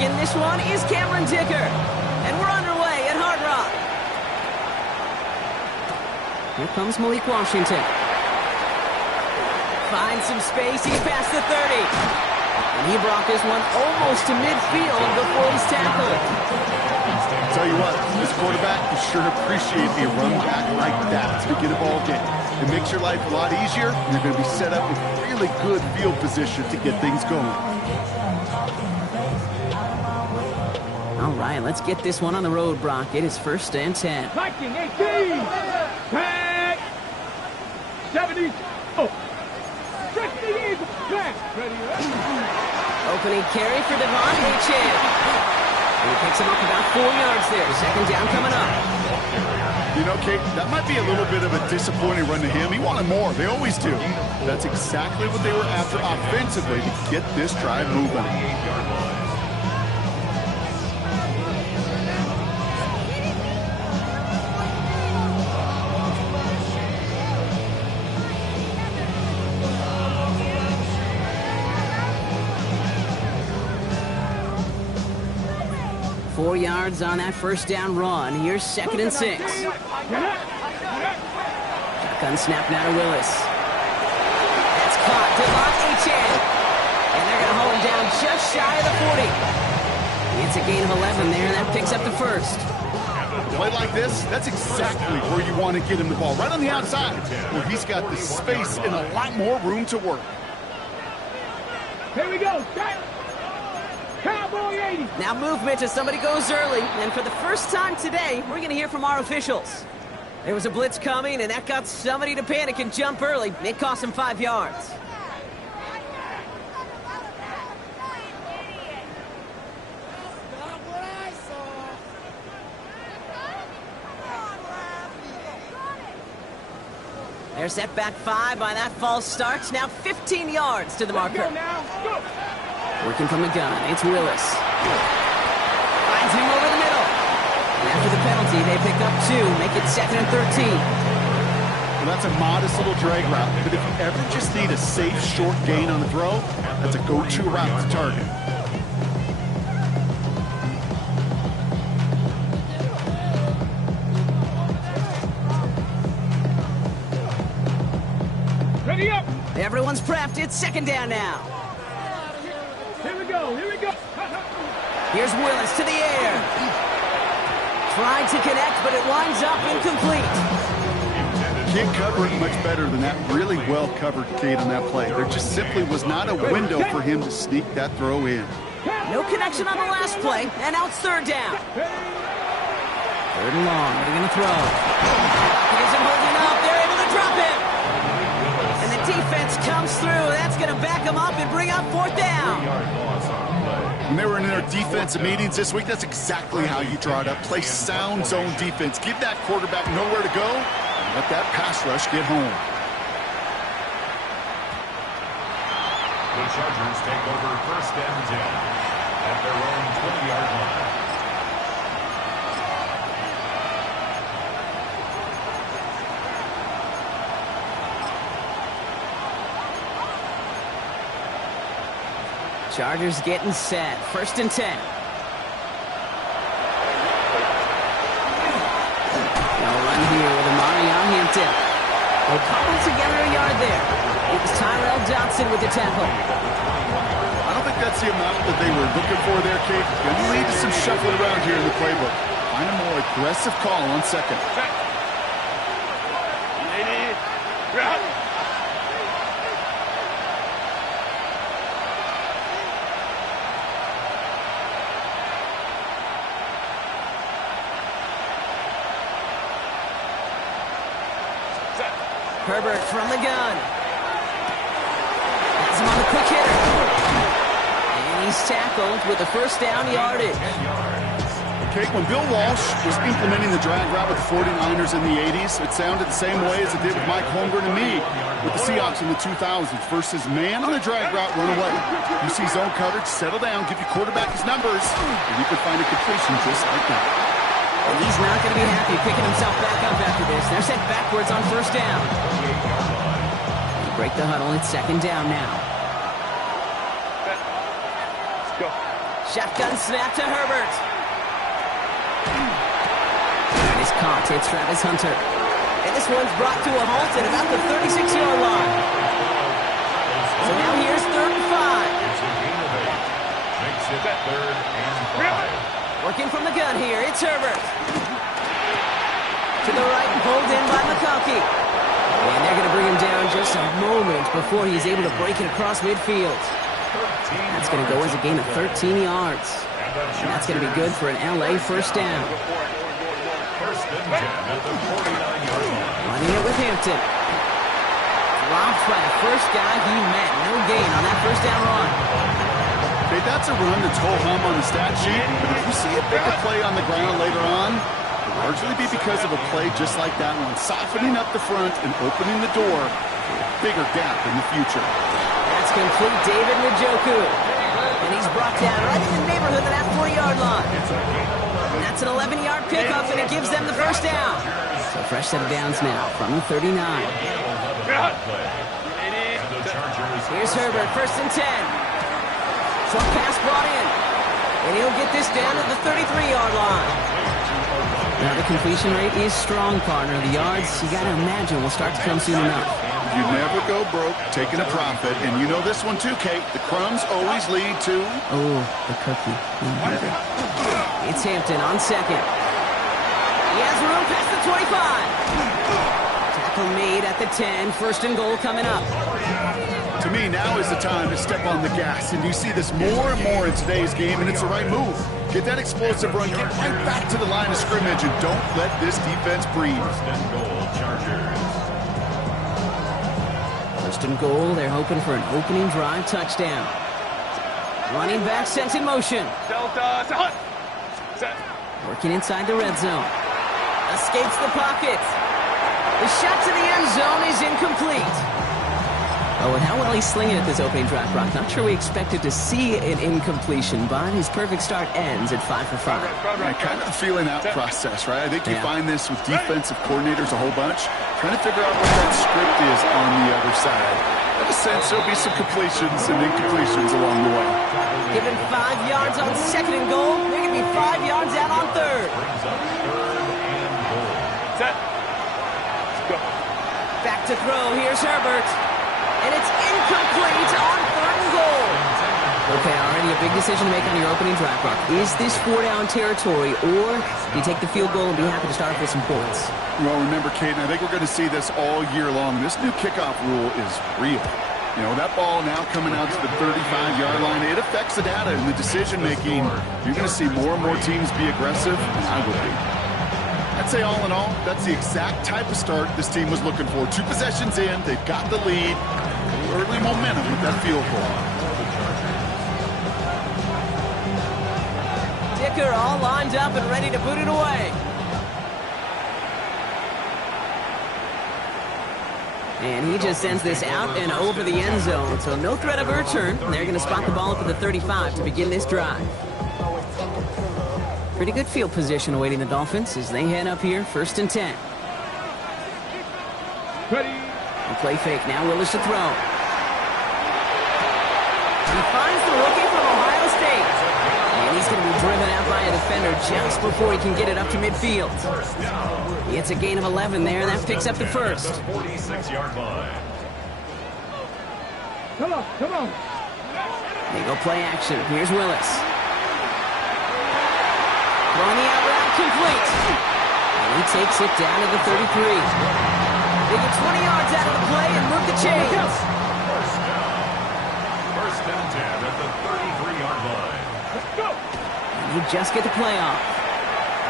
in this one is Cameron Dicker. And we're underway at Hard Rock. Here comes Malik Washington. Finds some space. He's past the 30. And he brought this one almost to midfield before he's tackled. Tell you what, this quarterback, you sure appreciate a run back like that to begin a ball game. It makes your life a lot easier, and you're going to be set up in really good field position to get things going. All right, let's get this one on the road, Brock. It is 1st and 10. Viking 18. Tag. 70. Oh. Opening carry for Devon Chan. And he picks him up about 4 yards there. 2nd down coming up. You know, Kate, that might be a little bit of a disappointing run to him. He wanted more. They always do. That's exactly what they were after offensively to get this drive moving. 4 yards on that 1st down run. Here's 2nd and 6. Shotgun snap now to Willis. That's caught. Devon Chan. And they're going to hold him down just shy of the 40. It's a gain of 11 there, and that picks up the 1st. A play like this, that's exactly where you want to get him the ball. Right on the outside, where he's got the space and a lot more room to work. Here we go. Cowboy 80. Now movement as somebody goes early. And for the first time today, we're going to hear from our officials. There was a blitz coming, and that got somebody to panic and jump early. It cost him 5 yards. They're set back 5 by that false start. Now 15 yards to the marker. Working from the gun, it's Willis. Finds him over the middle. And after the penalty, they pick up 2, make it 2nd and 13. Well, that's a modest little drag route, but if you ever just need a safe, short gain on the throw, that's a go-to route to target. Ready up. Everyone's prepped. It's 2nd down now. Here we go. Here we go. Here's Willis to the air. Tried to connect, but it winds up incomplete. Can't cover it much better than that. Really well covered, Kate, on that play. There just simply was not a window for him to sneak that throw in. No connection on the last play, and now it's 3rd down. 3rd and long. They're going to throw. He isn't holding up. They're able to drop him. And the defense comes through. That's going to back him up and bring up 4th down. When they were in their defensive meetings this week, that's exactly how you draw it up. Play sound zone defense. Give that quarterback nowhere to go, and let that pass rush get home. The Chargers take over 1st and 10 at their own 20-yard line. Chargers getting set. 1st and 10. No run here with Amari Hampton. They cobbled together a yard there. It was Tyrell Dodson with the tackle. I don't think that's the amount that they were looking for there, Kate. Going to lead to some shuffling around here in the playbook. Find a more aggressive call on 2nd. Herbert from the gun. Has him on the quick hitter. And he's tackled with the 1st down yardage. Okay, when Bill Walsh was implementing the drag route with the 49ers in the 80s, it sounded the same way as it did with Mike Holmgren and me with the Seahawks in the 2000s. Versus man on the drag route, run away. You see zone coverage, settle down, give your quarterback his numbers, and you can find a completion just like that. And he's not going to be happy picking himself back up after this. They're sent backwards on 1st down. They break the huddle. It's 2nd down now. Shotgun snap to Herbert. And it's caught. It's Travis Hunter. And this one's brought to a halt at about the 36-yard line. So now here's 3rd and 5. It's a gain of 8. Makes it 3rd and 5. Working from the gun here. It's Herbert. To the right, pulled in by McConkey. And they're going to bring him down just a moment before he's able to break it across midfield. That's going to go as a gain of 13 yards. And that's going to be good for an LA first down. First and 10 at the 49-yard line. Running it with Hampton. Dropped by the first guy he met. No gain on that first down run. Okay, that's a run that's ho-hum on the stat sheet. But if you see a bigger play on the ground later on, it'll largely be because of a play just like that one, softening up the front and opening the door for a bigger gap in the future. That's complete David Njoku. And he's brought down right in the neighborhood of that 40-yard line. And that's an 11-yard pickup, and it gives them the first down. So fresh set of downs now from the 39. Here's Herbert, 1st and 10. Short pass brought in. And he'll get this down to the 33-yard line. Now the completion rate is strong, partner. The yards, you got to imagine, will start to come soon enough. You never go broke taking a profit, and you know this one too, Kate. The crumbs always lead to... Oh, the cookie. It's Hampton on 2nd. He has room past the 25. Tackle made at the 10. 1st and goal coming up. To me, now is the time to step on the gas, and you see this more and more in today's game, and it's the right move. Get that explosive run, get right back to the line of scrimmage, and don't let this defense breathe. First and goal, Chargers. 1st and goal, they're hoping for an opening drive touchdown. Running back sent in motion. Delta, set. Working inside the red zone. Escapes the pocket. The shot to the end zone is incomplete. Oh, and how well he's slinging at this opening drive, Brock. Not sure we expected to see an incompletion, but his perfect start ends at 5 for 5. Yeah, kind of feeling out process, right? I think you find this with defensive coordinators a whole bunch, trying to figure out what that script is on the other side. I have a sense there'll be some completions and incompletions along the way. Given 5 yards on 2nd and goal, they're going to be 5 yards out on 3rd. Brings up 3rd and goal. Set. Let's go. Back to throw. Here's Herbert. And it's incomplete on 3rd and goal. Okay, already a big decision to make on your opening drive, Brock. Is this 4-down territory, or do you take the field goal and be happy to start off with some points? Well, remember, Kate, I think we're going to see this all year long. This new kickoff rule is real. You know, that ball now coming out to the 35-yard line, it affects the data and the decision-making. You're going to see more and more teams be aggressive, and I would be. I'd say all in all, that's the exact type of start this team was looking for. 2 possessions in, they've got the lead. Early momentum with that field goal. Dicker all lined up and ready to boot it away. And he just sends this out and over the end zone, so no threat of a return. They're going to spot the ball up at the 35 to begin this drive. Pretty good field position awaiting the Dolphins as they head up here, 1st and 10. Ready. A play fake now, Willis to throw. He finds the rookie from Ohio State. And he's going to be driven out by a defender just before he can get it up to midfield. It's a gain of 11 there, and that picks up the 1st. 46-yard line. Come on. They go play action. Here's Willis. Throwing the out route complete. And he takes it down to the 33. They get 20 yards out of the play and move the chains. First and 10 at the 33-yard line. Let's go. And you just get the play off.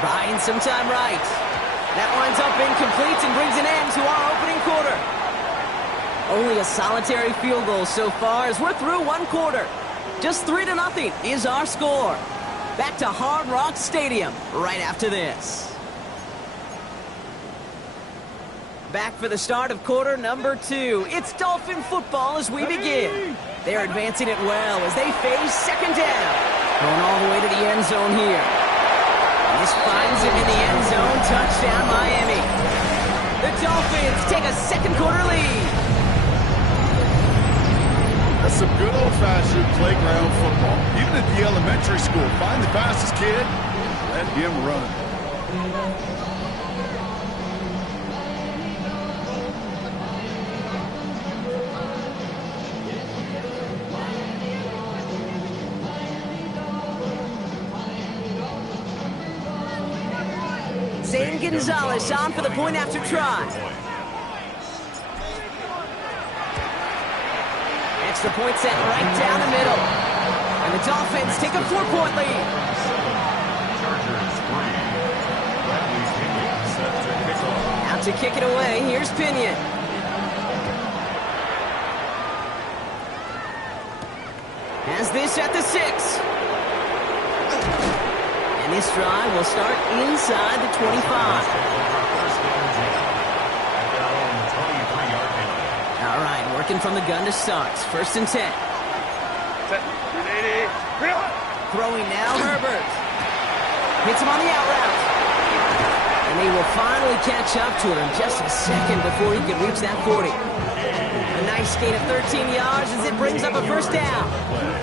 Buying some time right. That winds up incomplete and brings an end to our opening quarter. Only a solitary field goal so far as we're through 1 quarter. Just 3-0 is our score. Back to Hard Rock Stadium right after this. Back for the start of quarter number 2. It's Dolphin football as we begin. They're advancing it well as they face 2nd down. Going all the way to the end zone here. And this finds him in the end zone. Touchdown, Miami. The Dolphins take a 2nd quarter lead. That's some good old-fashioned playground football. You learning at the elementary school. Find the fastest kid, let him run. Zane Gonzalez on for the point after try. Extra point set right down the middle. And the Dolphins take a 4-point lead. Out to kick it away, here's Pinion. Has this at the 6. And this drive will start inside the 25. All right, working from the gun to start. 1st and 10. Throwing now, Herbert. Hits him on the out route. And they will finally catch up to him just a second before he can reach that 40. A nice gain of 13 yards as it brings up a 1st down.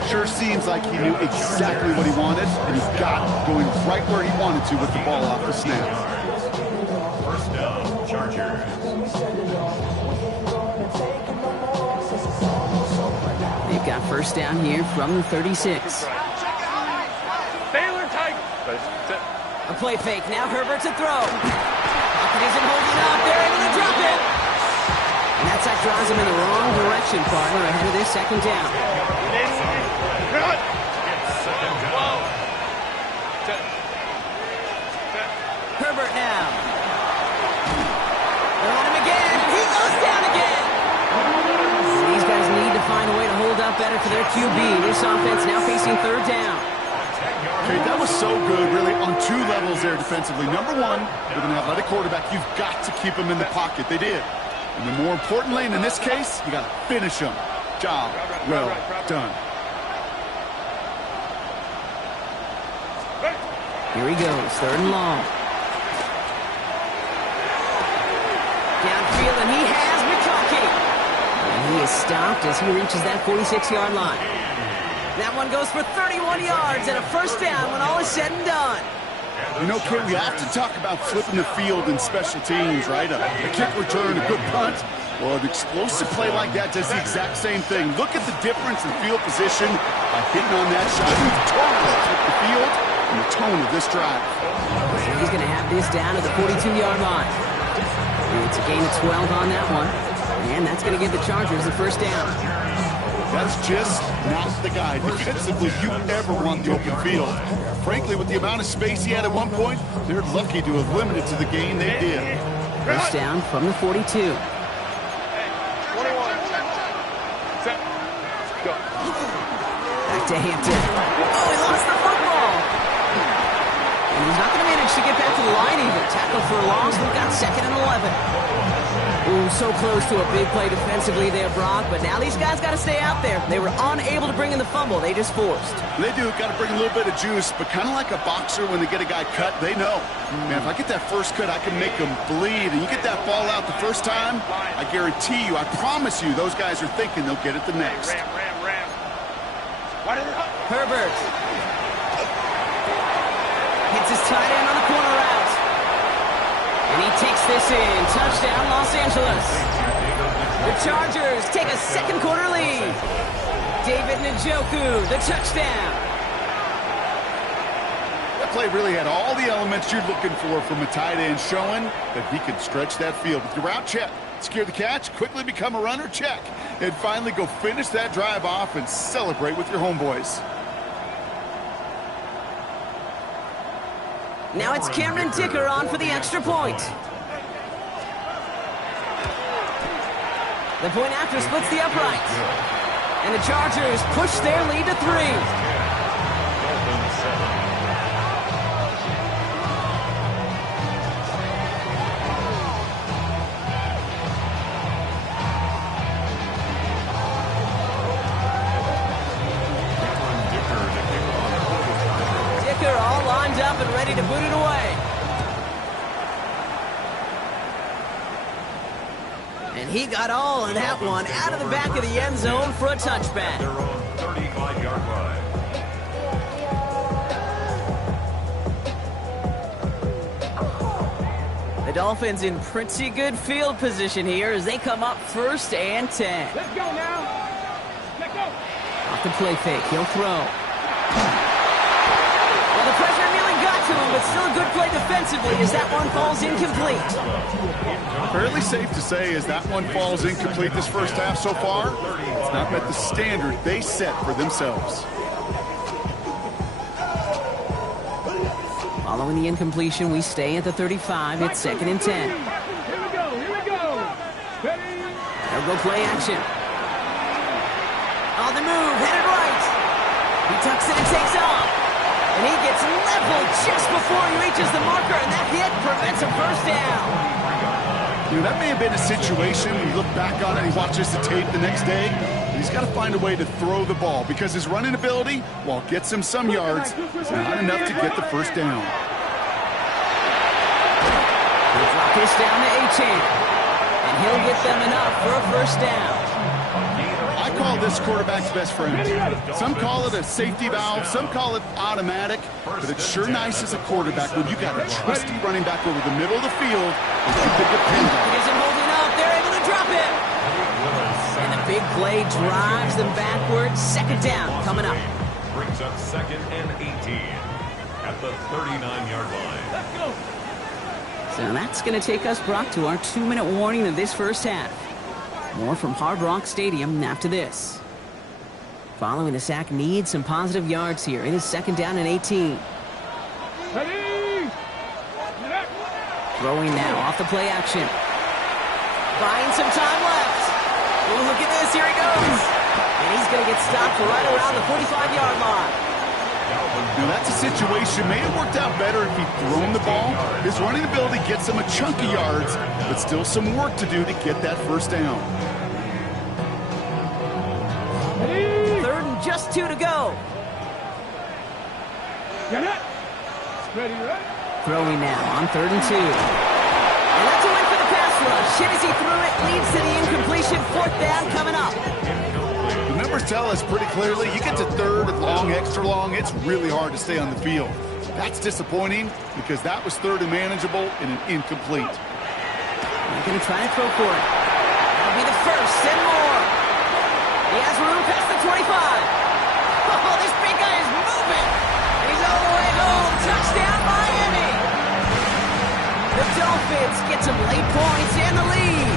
Sure seems like he knew exactly what he wanted, and he got going right where he wanted to with the ball off the snap. 1st down, Chargers. They've got 1st down here from the 36. Baylor Tigers. A play fake. Now Herbert to throw. Pocket isn't holding up. They're able to drop it. And that sack drives him in the wrong direction, partner, ahead of this 2nd down. Herbert now. They're on him again. He goes down again. These guys need to find a way to hold up better for their QB. This offense now facing 3rd down. Okay, that was so good, really, on 2 levels there defensively. Number 1, with an athletic quarterback, you've got to keep him in the pocket. They did. And then more importantly, in this case, you got to finish him. Job well done. Here he goes, 3rd and long. Downfield, and he has McConkey. And he is stopped as he reaches that 46-yard line. That one goes for 31 yards and a 1st down when all is said and done. You know, Kate, we have to talk about flipping the field in special teams, right? A kick return, a good punt. Well, an explosive play like that does the exact same thing. Look at the difference in field position by hitting on that shot. We've totally flipped the field and the tone of this drive. He's going to have this down at the 42-yard line. It's a gain of 12 on that one. And that's going to give the Chargers the 1st down. That's just not the guy defensively you ever want the open field. Frankly, with the amount of space he had at one point, they're lucky to have limited to the game they did. 1st down from the 42. 21. Set. Go. Back to Hampton. Oh, he lost the football. And he's not going to manage to get back to the line even. Tackle for a loss. We've got 2nd and 11. Ooh, so close to a big play defensively there, Brock. But now these guys got to stay out there. They were unable to bring in the fumble. They just forced. They do. Got to bring a little bit of juice. But kind of like a boxer when they get a guy cut, they know. Man, if I get that first cut, I can make them bleed. And you get that ball out the first time, I guarantee you, I promise you, those guys are thinking they'll get it the next. Ram. Herbert. Hits his tight end on the corner route. And he takes this in. Touchdown, Los Angeles. The Chargers take a 2nd quarter lead. David Njoku, the touchdown. That play really had all the elements you're looking for from a tight end, showing that he could stretch that field with your route check. Secure the catch, quickly become a runner, check. And finally go finish that drive off and celebrate with your homeboys. Now it's Cameron Dicker on for the extra point. The point after splits the uprights. And the Chargers push their lead to 3. Up and ready to boot it away. And he got all of that one out of the back of the end zone for a touchback. Their own 35-yard line. Dolphins in pretty good field position here as they come up 1st and 10. Let's go now. Let's go. Off the play fake, he'll throw. Well, the pressure nearly got to him, but still a good play defensively as that one falls incomplete. Fairly safe to say as that one falls incomplete this first half so far, it's not met the standard they set for themselves. Following the incompletion, we stay at the 35. It's 2nd and 10. Here we go. Here we go. Ready? They'll go play action. On the move, headed right. He tucks it and takes off. And he gets leveled just before he reaches the marker, and that hit prevents a first down. You know, that may have been a situation when you look back on it and he watches the tape the next day. He's got to find a way to throw the ball because his running ability, while it gets him some yards, is not enough to get the first down. He'll drop this down to Achane, and he'll get them enough for a first down. I call this quarterback's best friend. Some call it a safety valve, some call it automatic, but it's sure nice as a quarterback when you got a trusty running back over the middle of the field that you can depend on. He isn't holding up. They're able to drop him. And the big play drives them backwards. 2nd down coming up. Brings up 2nd and 18 at the 39-yard line. Let's go. So that's going to take us, Brock, to our 2-minute warning of this first half. More from Hard Rock Stadium after this. Following the sack needs some positive yards here. It is 2nd down and 18. Ready? Throwing now off the play action. Buying some time left. Oh, look at this. Here he goes. And he's going to get stopped right around the 45-yard line. Now that's a situation may have worked out better if he'd thrown the ball. His running ability gets him a chunk of yards, but still some work to do to get that first down. 3rd and just 2 to go. Get it. Ready, right? Throwing now on 3rd and 2. And that's a win for the pass rush. Hit as he threw it, leads to the incompletion. 4th down coming up. The numbers tell us pretty clearly, you get to 3rd and long, extra long, it's really hard to stay on the field. That's disappointing because that was 3rd and manageable and an incomplete. They're going to try to throw for it. That'll be the first and more. He has room past the 25. Oh, this big guy is moving. And he's all the way home. Touchdown, Miami. The Dolphins get some late points and the lead.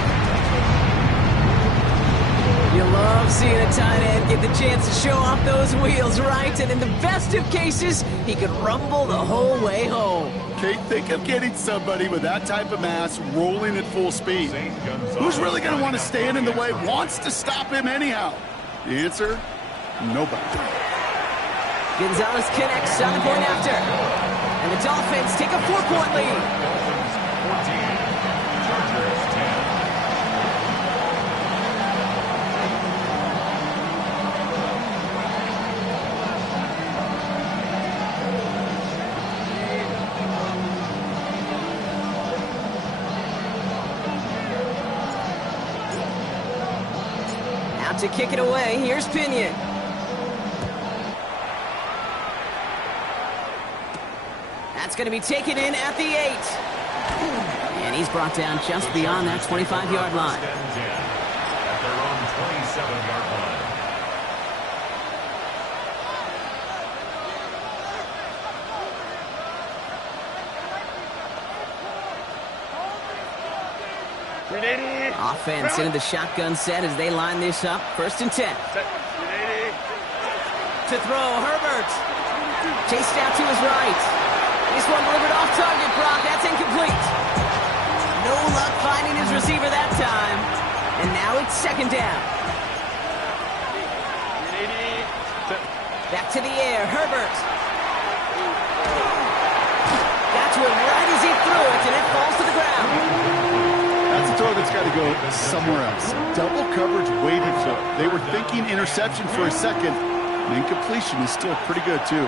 You love seeing a tight end get the chance to show off those wheels, right? And in the best of cases, he could rumble the whole way home. Kate, think of getting somebody with that type of mass rolling at full speed. Who's really going to want to stand in the way, wants to stop him anyhow? The answer, nobody. Gonzalez connects on the point after. And the Dolphins take a 4-point lead. 14, Chargers 10. To kick it away, here's Pinion. That's going to be taken in at the 8. And he's brought down just beyond that 25-yard line. At their own 27-yard line. Offense into the shotgun set as they line this up. 1st and 10. To throw, Herbert. Chased out to his right. This one delivered off target, Brock. That's incomplete. No luck finding his receiver that time. And now it's 2nd down. Back to the air, Herbert. Got to it right as he threw it, and it falls to the ground. That's a throw that's got to go somewhere else. Double coverage waited for it. They were thinking interception for a second. And incompletion is still pretty good, too.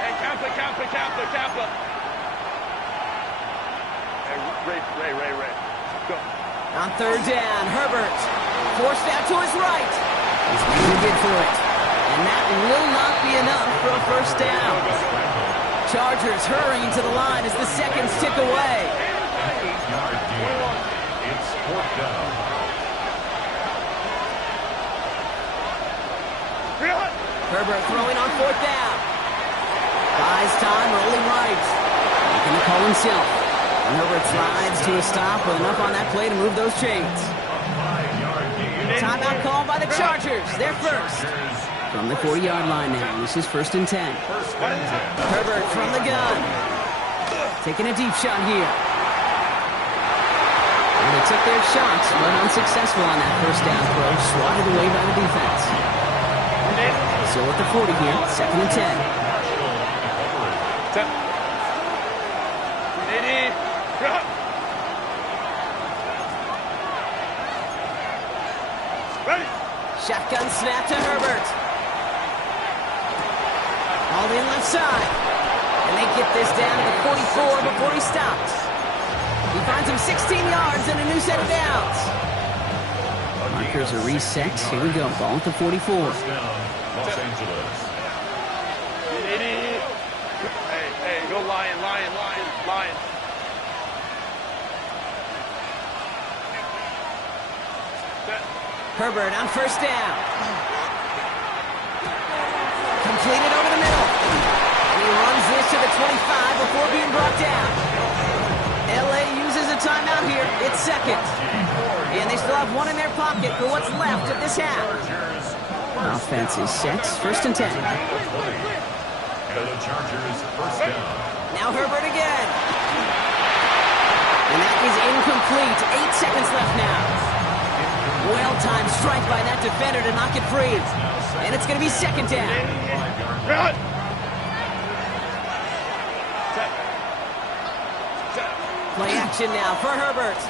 Hey, Kappa. Hey, Ray. Go. On 3rd down, Herbert forced out to his right. He's making good for it. And that will not be enough for a first down. Chargers hurrying to the line as the seconds tick away. An 8-yard gain. It's fourth down. Herbert throwing on fourth down. Buys time, rolling right. Making the call himself. And Herbert slides to a stop with enough on that play to move those chains. A 5-yard gain. Timeout called by the Chargers. They're first. From the 40-yard line now. This is 1st and 10. First and 10. Herbert from the gun. Taking a deep shot here. And they took their shots, but unsuccessful on that first down throw. Swatted away by the defense. So at the 40 here, 2nd and 10. Ready. Shotgun snap to Herbert. All in left side. And they get this down to the 44 before he stops. He finds him 16 yards and a new set of downs. Markers are reset. Here we go. Ball at the 44. First down, Los Angeles. Hey, go Lion. Herbert on first down. Completed over the middle. And he runs this to the 25 before being brought down. LA uses a timeout here. It's second. And they still have one in their pocket for what's left of this half. Offense is set. 1st and 10. And the Chargers first down. Now Herbert again. And that is incomplete. 8 seconds left now. Well-timed strike by that defender to knock it free. And it's going to be 2nd down. 5-yard. Play action now for Herbert.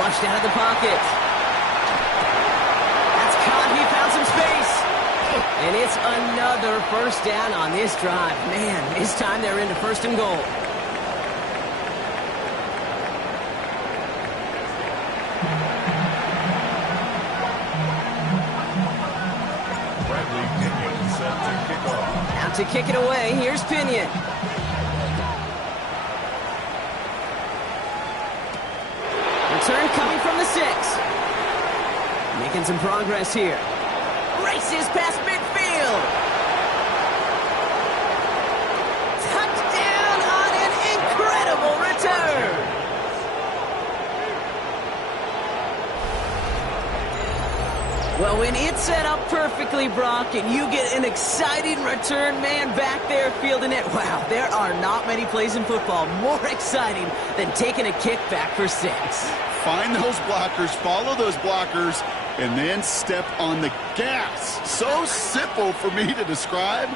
Flushed out of the pocket. That's caught. He found some space. And it's another first down on this drive. Man, this time they're into 1st and goal. Now to kick it away, here's Pinion. Return coming from the 6. Making some progress here. Races past midfield. Touchdown on an incredible return. Well, when it's set up perfectly, Brock, and you get an exciting return man back there fielding it, wow, there are not many plays in football more exciting than taking a kick back for 6. Find those blockers, follow those blockers, and then step on the gas. So simple for me to describe,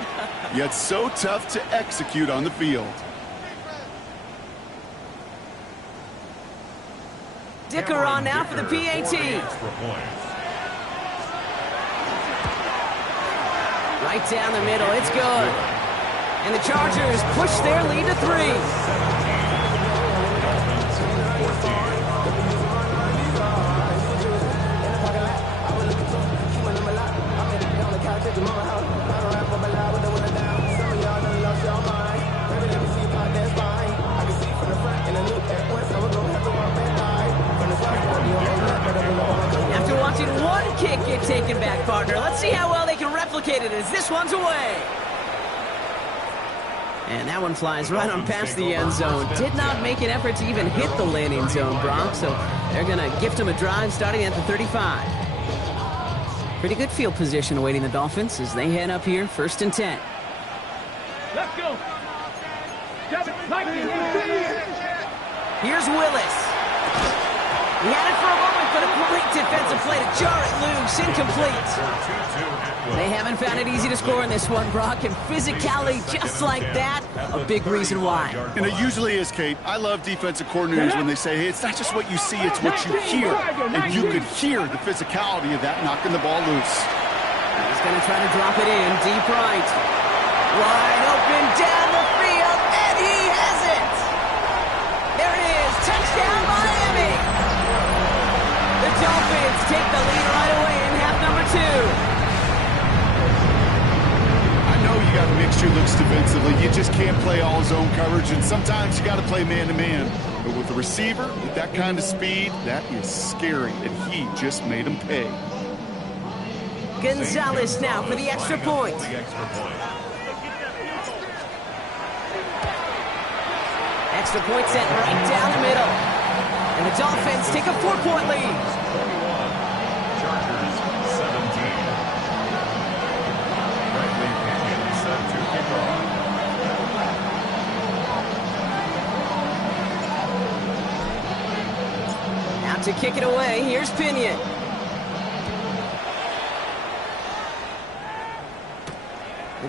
yet so tough to execute on the field. Dicker on now for the PAT. Right down the middle, it's good. And the Chargers push their lead to 3. After watching one kick get taken back, partner, let's see how well they can replicate it as this one's away. And that one flies right on past the end zone. Did not make an effort to even hit the landing zone, Brock, so they're going to gift him a drive starting at the 35. Pretty good field position awaiting the Dolphins as they head up here, 1st and 10. Let's go. Here's Willis. He had it for a moment, but a great defensive play to jar it loose, incomplete. They haven't found it easy to score in this one, Brock, and physicality just like that, a big reason why. And it usually is, Kate. I love defensive coordinators when they say, hey, it's not just what you see, it's what you hear. And you could hear the physicality of that knocking the ball loose. He's going to try to drop it in, deep right. Wide open down the field, and he has it! There it is, touchdown Miami! The Dolphins take the lead right away in half number 2. I know you got mixture looks defensively. You just can't play all zone coverage, and sometimes you got to play man-to-man. But with the receiver, with that kind of speed, that is scary, and he just made him pay. Gonzalez now for the extra point. Extra point sent right down the middle. And the Dolphins take a 4-point lead. Chargers 17. Bradley Pinion set to kick off. Now to kick it away, here's Pinion.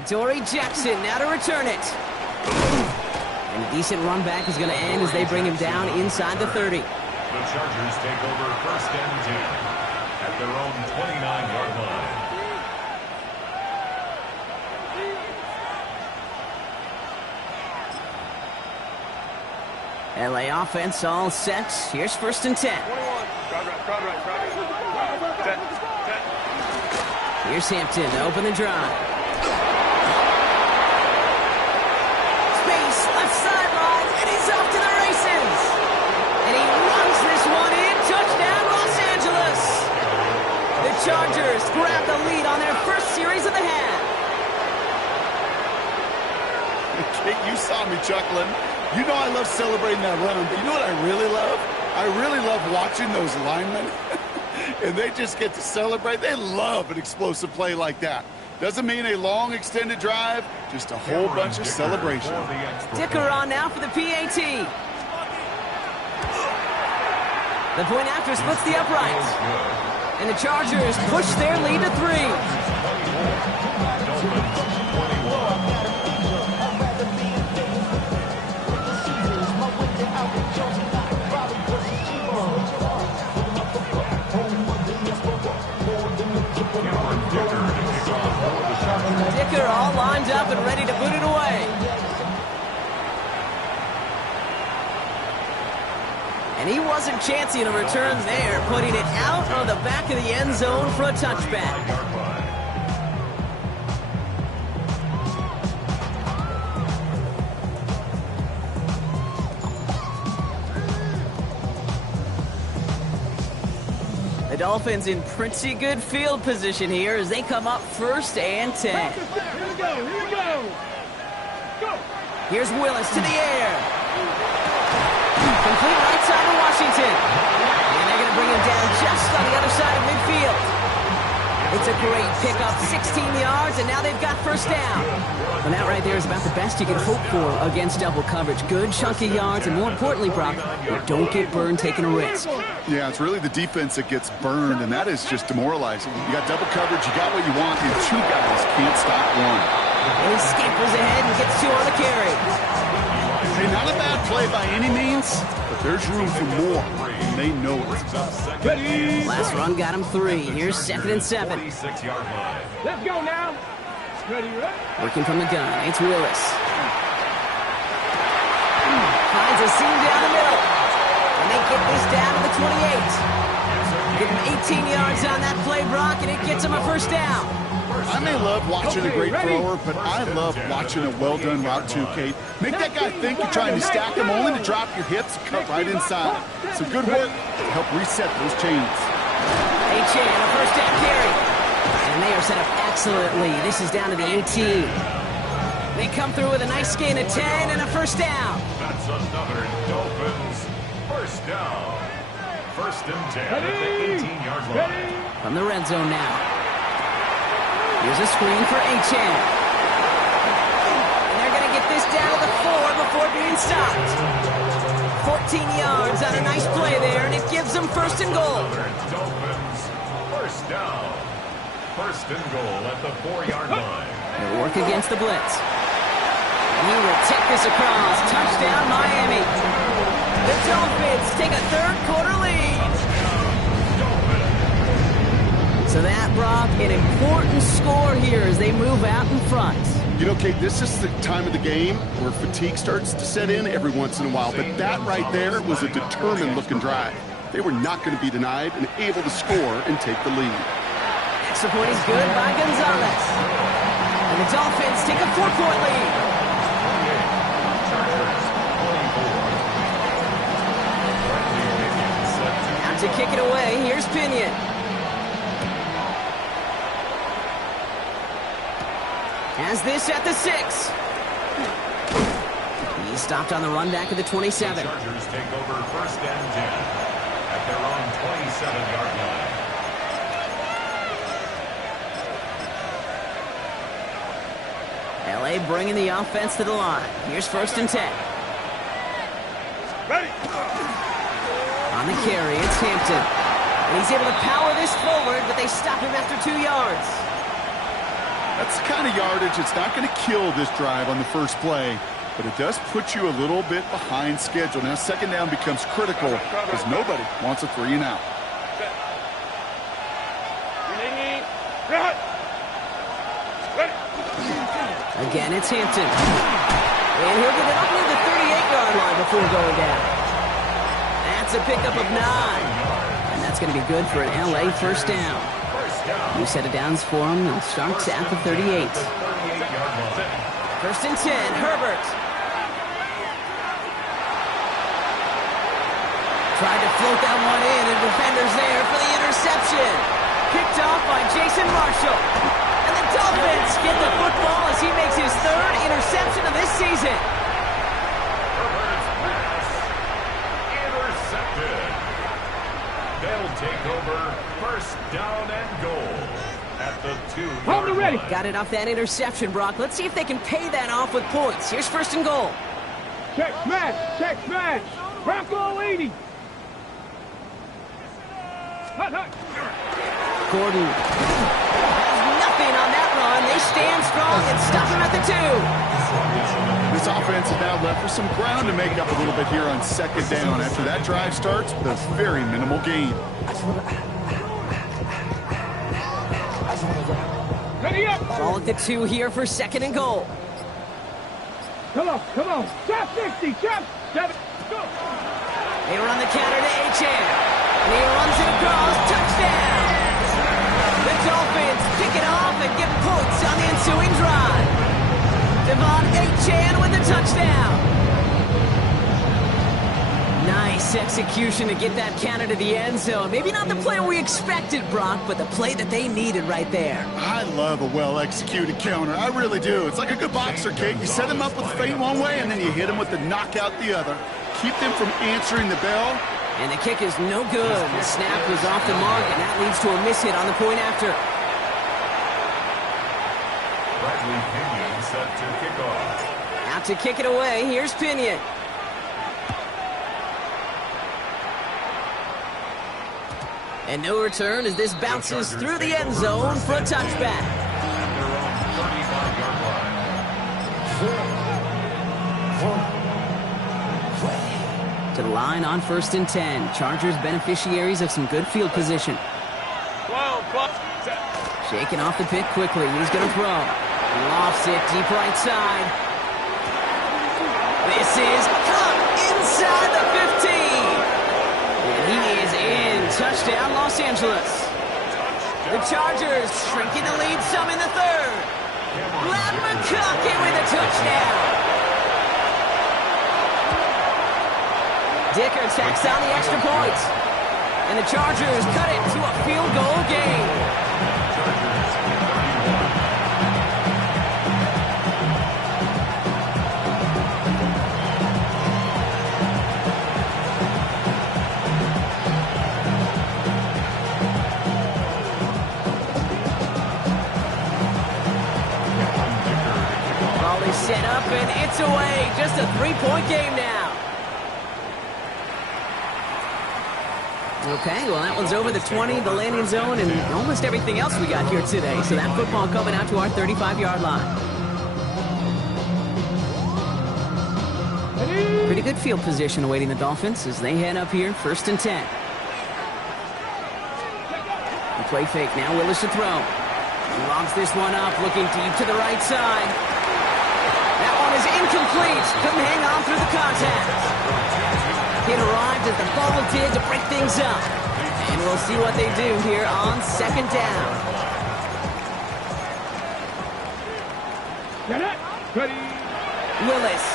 Dory Jackson now to return it. And a decent run back is going to end as they bring him down inside the 30. The Chargers take over first and 10 at their own 29-yard line. LA offense all set. Here's first and 10. Here's Hampton to open the drive. Left sideline, and he's off to the races. And he runs this one in. Touchdown, Los Angeles. The Chargers grab the lead on their first series of the half. Kate, you saw me chuckling. You know I love celebrating that run, but you know what I really love? I really love watching those linemen. And they just get to celebrate. They love an explosive play like that. Doesn't mean a long extended drive, just a whole bunch of celebration. Dicker on now for the PAT. The point after splits the uprights. And the Chargers push their lead to 3. Dicker all lined up and ready to boot it away. And he wasn't chancing a return there, putting it out of the back of the end zone for a touchback. The Dolphins in pretty good field position here as they come up first and 10. Here we go. Go. Here's Willis to the air. Complete right side of Washington. And they're going to bring him down just on the other side of midfield. It's a great pickup, 16 yards, and now they've got first down. And that right there is about the best you can hope for against double coverage. Good chunky yards, and more importantly, Brock, you don't get burned taking a risk. Yeah, it's really the defense that gets burned, and that is just demoralizing. You got double coverage, you got what you want, and two guys can't stop one. And he scampers ahead and gets two on the carry. Hey, not a bad play by any means, but there's room for more, and they know it. Last run got him 3. Here's 2nd and 7. 46-yard line. Let's go now. Ready? Working from the gun, it's Willis. Finds a seam down the middle. And they get this down to the 28. Give him 18 yards on that play, Brock, and it gets him a first down. I may love watching a great thrower, but I love watching a well-done route too, Kate. Make that guy think you're trying to stack him only to drop your hips and cut right inside. Some good work to help reset those chains. H.A. on a first down carry. And they are set up excellently. This is down to the 18. They come through with a nice gain of 10 and a first down. That's another Dolphins first down. First and 10 at the 18-yard line. From the red zone now. Here's a screen for H.A. And they're going to get this down to the 4 before being stopped. 14 yards on a nice play there, and it gives them first and goal. Dolphins first down. First and goal at the 4-yard line. They'll work against the blitz. And he will take this across. Touchdown, Miami. The Dolphins take a third-quarter lead. So that, Brock, an important score here as they move out in front. You know, Kate, this is the time of the game where fatigue starts to set in every once in a while, but that right there was a determined-looking drive. They were not going to be denied and able to score and take the lead. Extra point is good by Gonzalez. And the Dolphins take a 4-point lead. Out to kick it away, here's Pinion. Has this at the 6. He stopped on the run back at the 27. The Chargers take over 1st and 10 at their own 27-yard line. LA bringing the offense to the line. Here's 1st and 10. Ready. On the carry, it's Hampton. And he's able to power this forward, but they stop him after 2 yards. That's the kind of yardage it's not going to kill this drive on the first play, but it does put you a little bit behind schedule. Now 2nd down becomes critical because nobody wants a 3 and out. Again, it's Hampton. And he'll get it up near the 38-yard line before going down. That's a pickup of 9. And that's going to be good for an LA 1st down. New set of downs for him. It starts at the 38. 1st and 10, Herbert. Tried to float that one in, and defenders there for the interception. Picked off by Jason Marshall. And the Dolphins get the football as he makes his 3rd interception of this season. Herbert's pass intercepted. They'll take over 1st down and goal at the 2-yard line. Got it off that interception, Brock. Let's see if they can pay that off with points. Here's 1st and goal. Check smash. Check smash. Bronco 80. Hut, hut. Gordon has nothing on that run. They stand strong and stop him at the 2. This offense is now left with some ground to make up a little bit here on 2nd down after that drive starts with a very minimal gain. Ready up. Ball at the 2 here for 2nd and goal. Come on. Chop 60. Chop 7. Go. They run the counter to Achane. And he runs it across. Touchdown. The Dolphins pick it off and get points on the ensuing drive. Devon Achane with the touchdown. Nice execution to get that counter to the end zone. Maybe not the play we expected, Brock, but the play that they needed right there. I love a well-executed counter. I really do. It's like a good boxer, Kate. You set them up with a feint one way, and then you hit them with the knockout the other. Keep them from answering the bell. And the kick is no good. The snap was off the mark, and that leads to a mishit on the point after. Bradley Pinion set to kick off. Out to kick it away, here's Pinion. And no return as this bounces through the end zone for a touchback. At their own 35-yard line. To the line on 1st and 10. Chargers beneficiaries of some good field position. Shaking off the pick quickly. He's going to throw. Lofts it deep right side. This is caught inside the 15. And he is in. Touchdown, Los Angeles. The Chargers shrinking the lead some in the 3rd. Ladd McConkey with a touchdown. Dicker tacks on the extra point. And the Chargers cut it to a field goal game. Ball is set up and it's away. Just a 3-point game now. Okay, well, that one's over the 20, the landing zone, and almost everything else we got here today. So that football coming out to our 35-yard line. Pretty good field position awaiting the Dolphins as they head up here, 1st and 10. The play fake now, Willis to throw. He lobs this one up, looking deep to the right side. That one is incomplete. Couldn't hang on through the contact. It arrived as the ball did to break things up. And we'll see what they do here on 2nd down. Get it. Ready. Willis.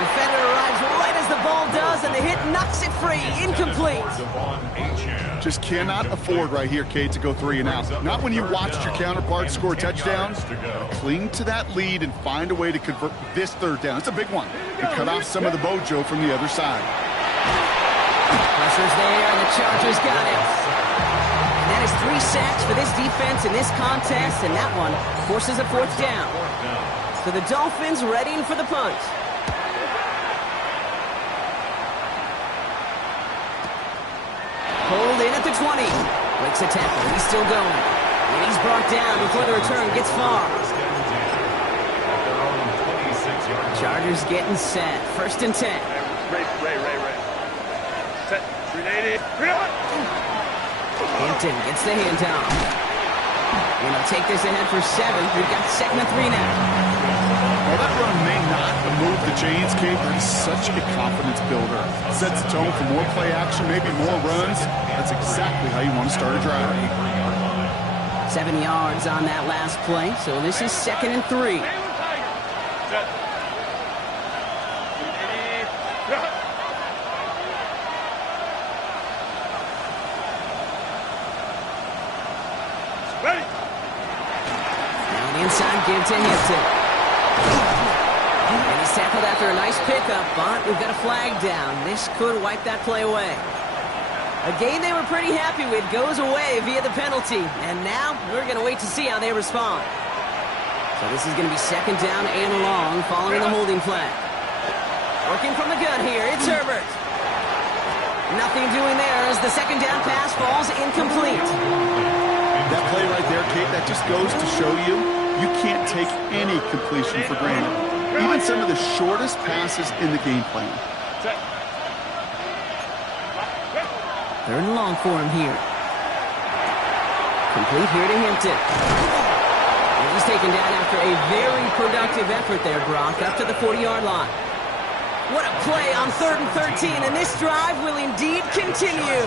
Defender arrives right as the ball does, and the hit knocks it free. Incomplete. Just cannot afford right here, Kate, to go 3 and out. Not when you watched your counterparts score touchdowns. Cling to that lead and find a way to convert this 3rd down. It's a big one. And cut off some of the mojo from the other side. Pressure's there, and the Chargers got him. And that is 3 sacks for this defense in this contest, and that one forces a 4th down. So the Dolphins readying for the punt. Hold in at the 20. Breaks a tackle. He's still going. And he's brought down before the return gets far. Chargers getting set. 1st and 10. Ray. Set. 380. Hampton gets the handoff. And he'll take this ahead for 7. We've got 2nd and 3 now. While that run may not move the chains, Kate, that is such a confidence builder. It sets the tone for more play action, maybe more runs. That's exactly how you want to start a drive. 7 yards on that last play, so this is 2nd and 3. Ready. Now the inside give to Hampton. And he's tackled after a nice pickup, but we've got a flag down. This could wipe that play away. A game they were pretty happy with goes away via the penalty. And now we're going to wait to see how they respond. So this is going to be 2nd down and long following the holding flag. Working from the gun here, it's Herbert. Nothing doing there as the 2nd down pass falls incomplete. That play right there, Kate, that just goes to show you can't take any completion for granted. Even some of the shortest passes in the game plan. 3rd and long for him here. Complete here to Hampton. And he's taken down after a very productive effort there, Brock, up to the 40-yard line. What a play on 3rd and 13, and this drive will indeed continue.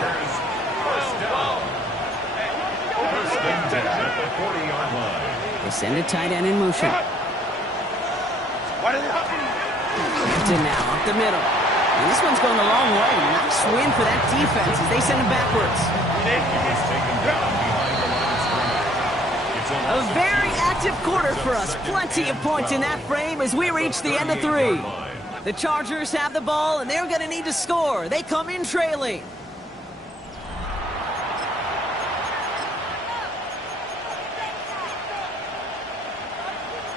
They send a tight end in motion. Hampton now up the middle. And this one's going the wrong way. Nice win for that defense as they send him backwards. A very active quarter for us. Plenty of points in that frame as we reach the end of 3. The Chargers have the ball, and they're going to need to score. They come in trailing.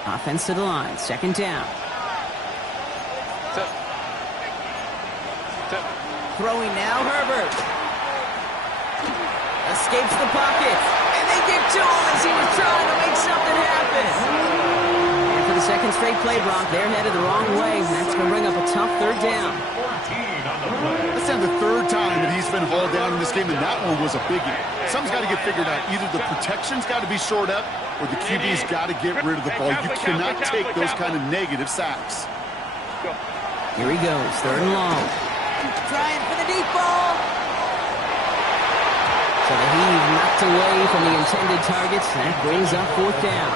Offense to the line. 2nd down. Throwing now, Herbert. Escapes the pocket. And they get to him as he was trying to make something happen. And for the 2nd straight play, Brock, they're headed the wrong way. That's going to bring up a tough 3rd down. That's now the 3rd time that he's been hauled down in this game, and that one was a biggie. Something's got to get figured out. Either the protection's got to be shored up, or the QB's got to get rid of the ball. You cannot take those kind of negative sacks. Here he goes, 3rd and long. Trying for the deep ball. So the heave knocked away from the intended targets. That brings up 4th down.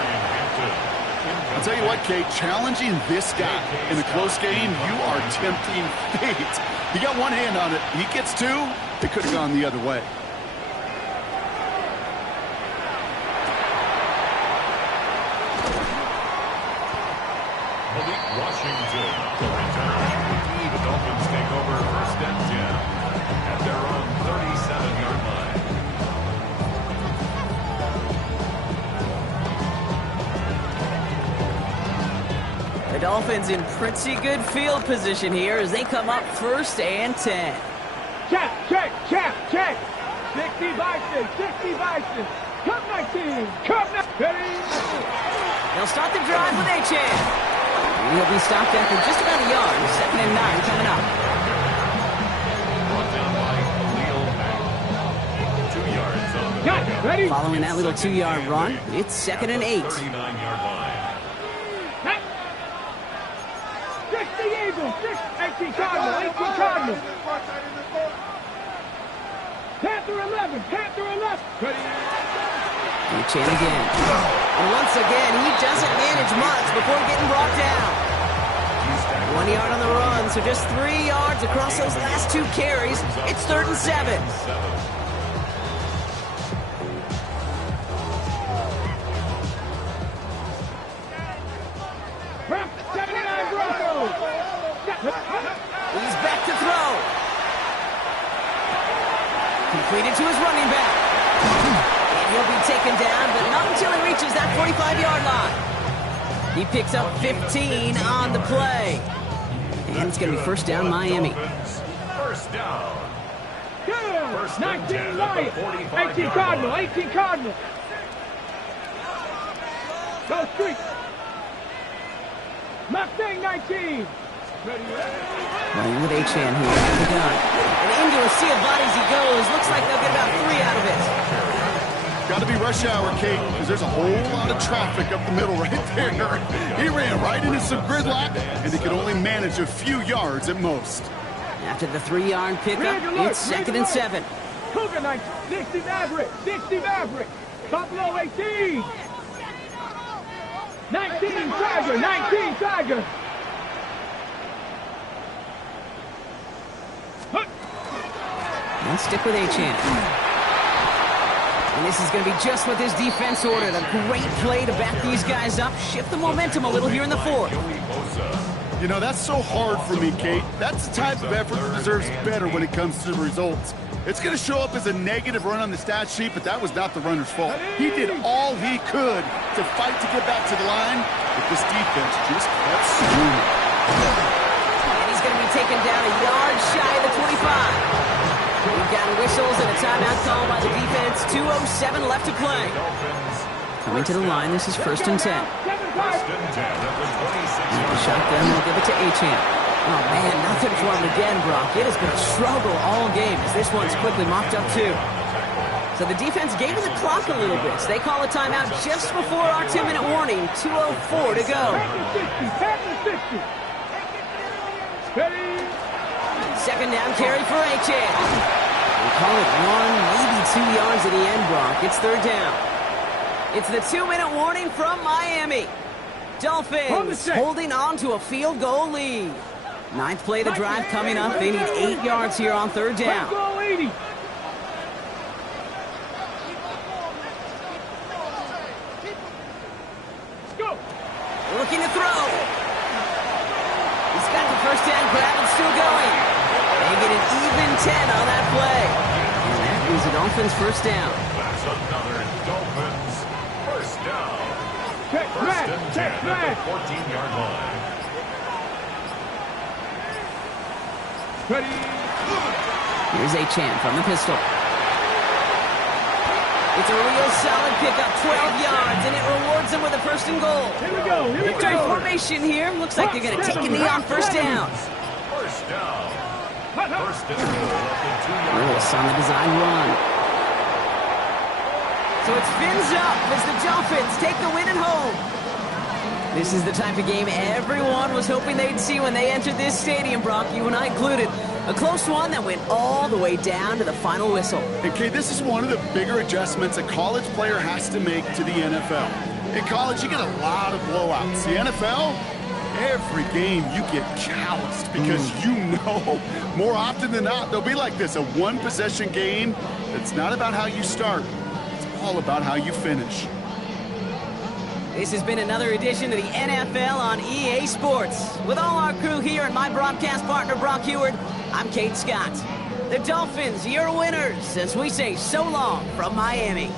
I'll tell you what, Kate, challenging this guy in a close game, you are tempting fate. He got one hand on it. He gets 2. It could have gone the other way. Washington to return. The Dolphins take over 1st and 10 at their own 37-yard line. The Dolphins in pretty good field position here as they come up 1st and 10. Check. 60 Bison. Come 19. Come 19. They'll start the drive with Achane. He'll be stopped after just about a yard. 2nd and 9 coming up. Brought down by Khalil Mack. 2 yards on the pickup. Ready? Following that little 2-yard run, it's 2nd and 8. 39-yard line. 60 Eagles. 18 Cardinals. Panther 11. Ready? Achane again. And once again, he doesn't manage much before getting brought down. 1 yard on the run, so just 3 yards across those last 2 carries. It's 3rd and 7. He's back to throw. Completed to his running back. And he'll be taken down, but not until he reaches that 45-yard line. He picks up 15 on the play. And it's going to be first down, Miami. First down. Good. 19 Lions. 18 Cardinal. 18 Cardinal. Go street. Mustang 19. Running with Achane here at the gun. And into a sea of bodies he goes. Looks like they'll get about 3 out of it. Got to be rush hour, Kate, because there's a whole lot of traffic up the middle right there. He ran right into some gridlock, and he could only manage a few yards at most. After the 3-yard pickup, it's 2nd and 7. Cougar 19. 60 Maverick. 60 Maverick. Buffalo 18. 19 Tiger. 19 Tiger. Let's stick with Achane. And this is going to be just what this defense ordered. A great play to back these guys up, shift the momentum a little here in the 4th. You know, that's so hard for me, Kate. That's the type of effort that deserves better when it comes to the results. It's going to show up as a negative run on the stat sheet, but that was not the runner's fault. He did all he could to fight to get back to the line, but this defense just kept screaming. And he's going to be taken down a yard shy of the 25. We've got whistles and a timeout call by the defense. 2:07 left to play. Coming to the line, this is 1st and 10. Shotgun, they'll give it to Achane. Oh, man, nothing for him again, Brock. It has been a struggle all game as this one's quickly mopped up, too. So the defense gave him the clock a little bit. So they call a timeout just before our 2-minute warning. 2:04 to go. 2nd down carry for Achane. We call it 1, maybe 2 yards at the end, Brock. It's 3rd down. It's the 2-minute warning from Miami. Dolphins holding on to a field goal lead. 9th play of the drive coming up. They need 8 yards here on 3rd down. Looking to throw. He's got the first down grab and still going. They get an even 10 on that play. And that is the Dolphins' first down. That's another Dolphins first down. First and 10 at the 14-yard line. Here's Achane from the pistol. It's a real solid pickup, 12 yards, and it rewards them with a 1st and goal. Here we go. Victory formation here. Looks like they're going to take a knee on 1st down. First down. First and goal. Lewis on the design run. So it's fins up as the Dolphins take the win at home. This is the type of game everyone was hoping they'd see when they entered this stadium, Brock, you and I included. A close one that went all the way down to the final whistle. Okay, this is one of the bigger adjustments a college player has to make to the NFL. In college, you get a lot of blowouts. The NFL, every game you get calloused because you know more often than not they'll be like this, a one-possession game that's not about how you start. It's all about how you finish. This has been another edition of the NFL on EA Sports. With all our crew here and my broadcast partner, Brock Heward, I'm Kate Scott. The Dolphins, your winners, as we say so long from Miami.